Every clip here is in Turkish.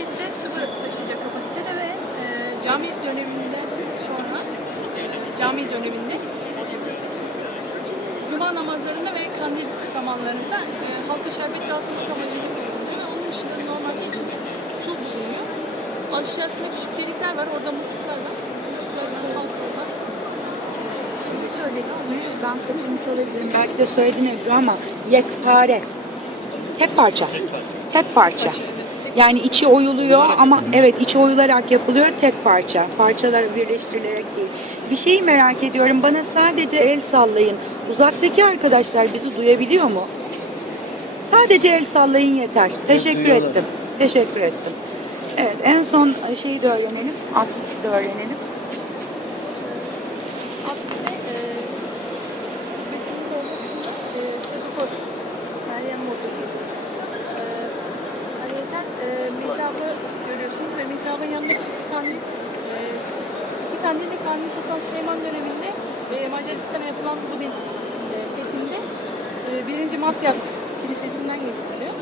litre sıvı taşıyacak kapasitede ve e, cami döneminden sonra cami döneminde cuma namazlarında ve kandil zamanlarında e, halka şerbet dağıtılmak amacıyla kullanılıyor. Ve onun dışında normalde içinde su bulunuyor. Aşağısında küçük delikler var. Orada musluklar var. Musluklardan halka olan Şimdi şöyle konuyu ben kaçırmış olabilirim. Belki de söylediniz ama yekpare. Tek parça. Tek parça. Yani içi oyuluyor ama evet içi oyularak yapılıyor tek parça. Parçalar birleştirilerek değil. Bir şeyi merak ediyorum. Bana sadece el sallayın. Uzaktaki arkadaşlar bizi duyabiliyor mu? Sadece el sallayın yeter. Teşekkür duyuyorlar. ettim. Teşekkür ettim. Evet en son şeyi de öğrenelim. Aksisi de öğrenelim. Aslında e, resimde olduğu kısımda e, Meryem Mozaik. E, ayrıca e, mihrabı görüyorsunuz ve mihrabın yanındaki iki kandil, e, iki kandil de Kanuni Sultan Süleyman döneminde e, Macaristan'a yapılan bu din e, fethinde e, birinci Matyas Kilisesi'nden getiriliyor.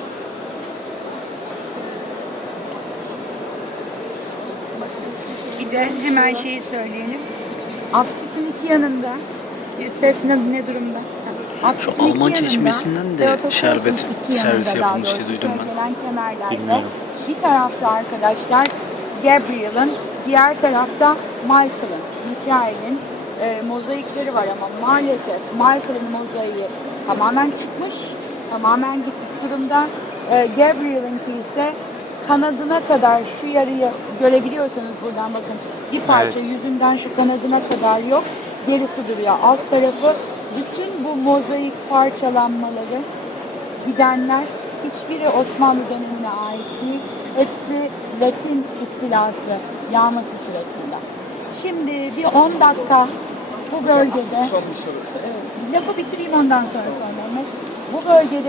Bir de hemen şeyi söyleyelim. Apsisin iki yanında ses ne, ne durumda? Şu Alman çeşmesinden de şerbet servisi daha yapılmış diye doğrusu duydum ben. Bilmiyorum. Bir tarafta arkadaşlar Gabriel'ın, diğer tarafta Michael'ın, Mikael'in e, mozaikleri var ama maalesef Michael'ın mozaiği tamamen çıkmış, tamamen gitmiş durumda. E, Gabriel'inki ise kanadına kadar şu yarıyı görebiliyorsanız buradan bakın bir parça Evet. yüzünden şu kanadına kadar yok. Gerisi duruyor. Alt tarafı bütün bu mozaik parçalanmaları gidenler hiçbiri Osmanlı dönemine ait değil. Hepsi Latin istilası yağması sırasında. Şimdi bir 10 dakika bu bölgede lafı bitireyim ondan sonra sonra. Bu bölgede